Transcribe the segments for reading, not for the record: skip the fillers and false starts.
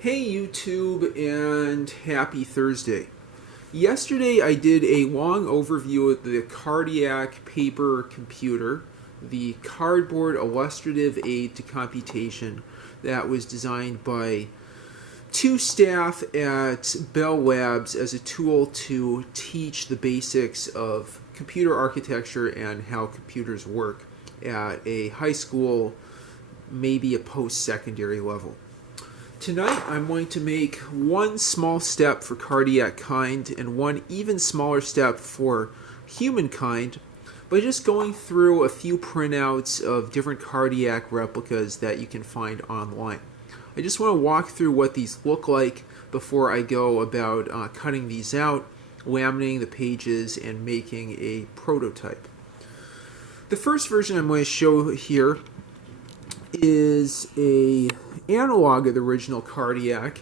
Hey YouTube, and happy Thursday. Yesterday I did a long overview of the cardiac paper computer, the cardboard illustrative aid to computation that was designed by two staff at Bell Labs as a tool to teach the basics of computer architecture and how computers work at a high school, maybe a post-secondary level. Tonight I'm going to make one small step for cardiac kind and one even smaller step for humankind by just going through a few printouts of different cardiac replicas that you can find online. I just want to walk through what these look like before I go about cutting these out, laminating the pages, and making a prototype. The first version I'm going to show here is a analog of the original cardiac,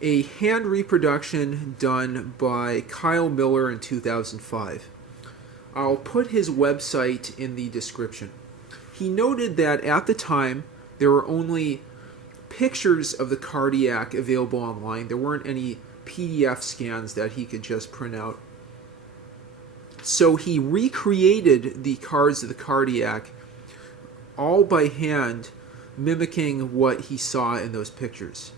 a hand reproduction done by Kyle Miller in 2005. I'll put his website in the description. He noted that at the time there were only pictures of the cardiac available online. There weren't any PDF scans that he could just print out. So he recreated the cards of the cardiac all by hand, mimicking what he saw in those pictures.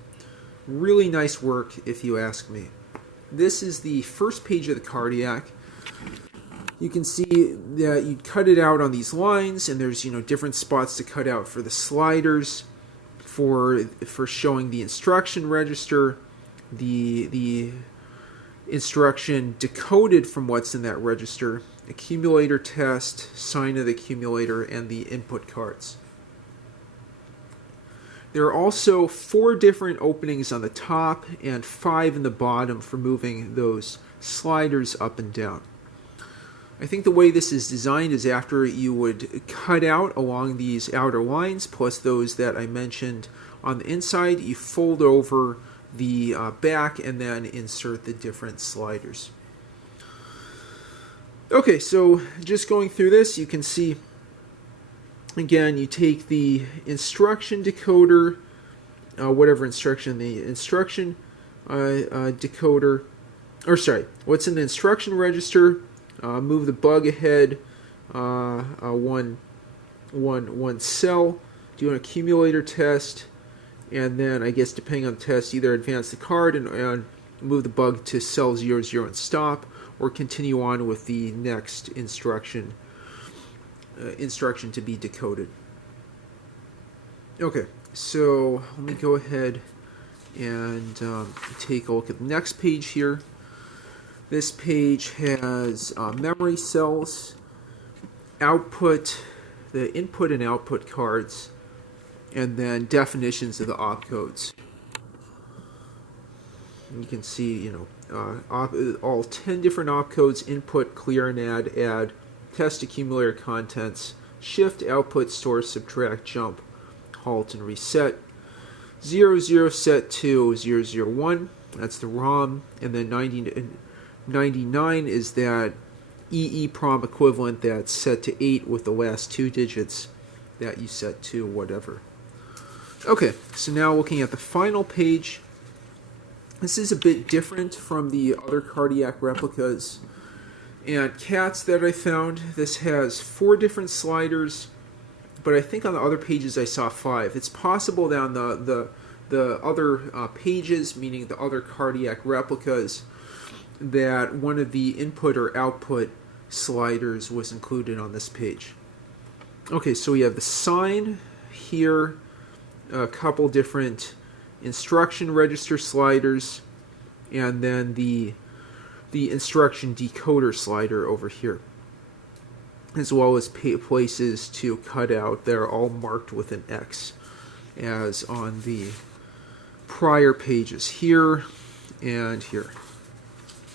Really nice work, if you ask me. This is the first page of the cardiac. You can see that you cut it out on these lines, and there's different spots to cut out for the sliders, for showing the instruction register, the instruction decoded from what's in that register, accumulator test, sign of the accumulator, and the input cards. There are also 4 different openings on the top and 5 in the bottom for moving those sliders up and down. I think the way this is designed is after you would cut out along these outer lines, plus those that I mentioned on the inside, you fold over the back and then insert the different sliders. Okay, so just going through this, you can see, again, you take the instruction decoder, whatever instruction, the instruction decoder, or sorry, what's in the instruction register, move the bug ahead one cell, do an accumulator test, and then I guess depending on the test, either advance the card and move the bug to cell 00 and stop, or continue on with the next instruction to be decoded. Okay, so let me go ahead and take a look at the next page here. This page has memory cells, output, the input and output cards, and then definitions of the opcodes. You can see, all 10 different opcodes: input, clear and add, test, accumulator, contents, shift, output, store, subtract, jump, halt, and reset. 00 set to 001, that's the ROM, and then 99 is that EEPROM equivalent that's set to 8 with the last 2 digits that you set to whatever. Okay, so now looking at the final page. This is a bit different from the other cardiac replicas and cats that I found. This has 4 different sliders, but I think on the other pages I saw 5. It's possible that on the other pages, meaning the other cardiac replicas, that one of the input or output sliders was included on this page. Okay, so we have the sign here, a couple different instruction register sliders, and then the instruction decoder slider over here, as well as places to cut out. They're all marked with an X, as on the prior pages here and here.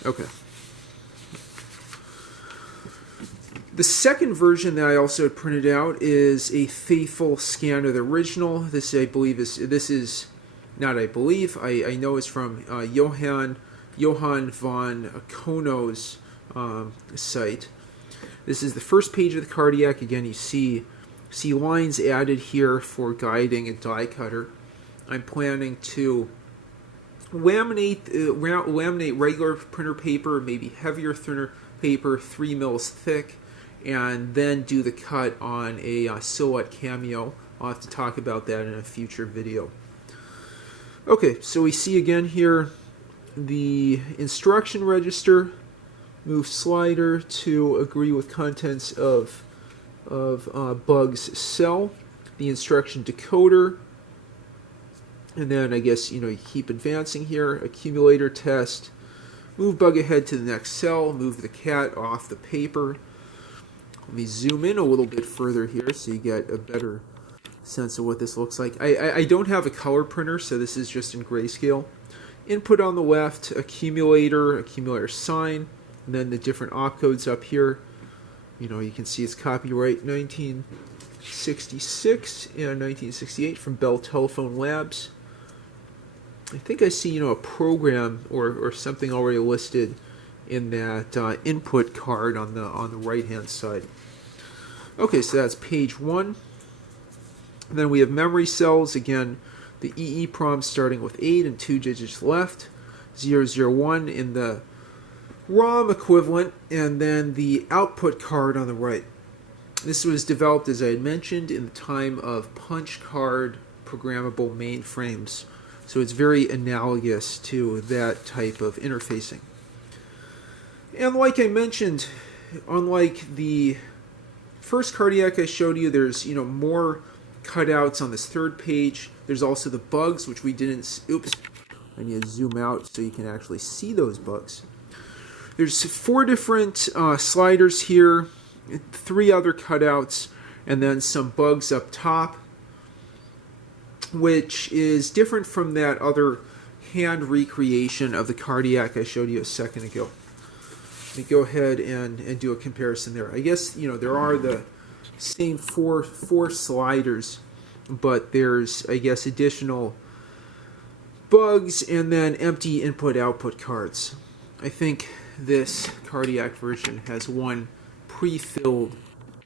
Okay. The second version that I also printed out is a faithful scan of the original. This I believe is not I believe, I know it's from Johann von Kono's site. This is the first page of the cardiac. Again, you see lines added here for guiding a die cutter. I'm planning to laminate regular printer paper, maybe heavier, thinner paper, 3 mils thick, and then do the cut on a silhouette cameo. I'll have to talk about that in a future video. Okay, so we see again here the instruction register, move slider to agree with contents of bug's cell, the instruction decoder, and then I guess you keep advancing here, accumulator test, move bug ahead to the next cell, move the cat off the paper. Let me zoom in a little bit further here so you get a better sense of what this looks like. I don't have a color printer, so this is just in grayscale. Input on the left, accumulator sign, and then the different opcodes up here. You can see it's copyright 1966 and 1968 from Bell Telephone Labs. I think I see a program or something already listed in that input card on the right hand side. Okay, so that's page 1. And then we have memory cells. Again, the EEPROM starting with 8 and 2 digits left, 001 in the ROM equivalent, and then the output card on the right. This was developed, as I had mentioned, in the time of punch card programmable mainframes. So it's very analogous to that type of interfacing. And like I mentioned, unlike the first cardiac I showed you, there's more cutouts on this third page. There's also the bugs, which we didn't... Oops. I need to zoom out so you can actually see those bugs. There's 4 different sliders here, 3 other cutouts, and then some bugs up top, which is different from that other hand recreation of the cardiac I showed you a second ago. Let me go ahead and do a comparison there. I guess, there are the same four sliders, but there's, I guess, additional bugs and then empty input-output cards. I think this cardiac version has one pre-filled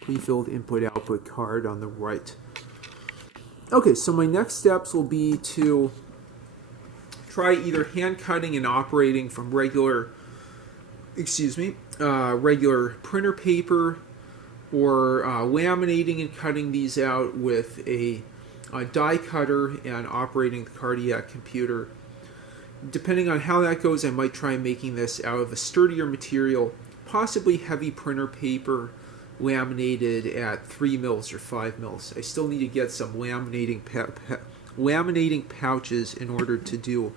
input-output card on the right. Okay, so my next steps will be to try either hand cutting and operating from regular printer paper, or laminating and cutting these out with a die cutter and operating the cardiac computer. Depending on how that goes, I might try making this out of a sturdier material, possibly heavy printer paper, laminated at 3 mils or 5 mils. I still need to get some laminating pouches in order to do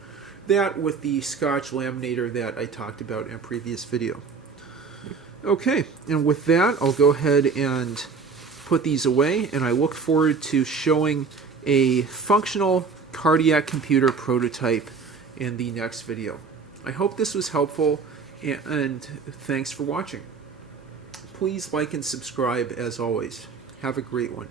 that with the Scotch laminator that I talked about in a previous video. Okay, and with that, I'll go ahead and put these away, and I look forward to showing a functional cardiac computer prototype in the next video. I hope this was helpful, and thanks for watching. Please like and subscribe as always. Have a great one.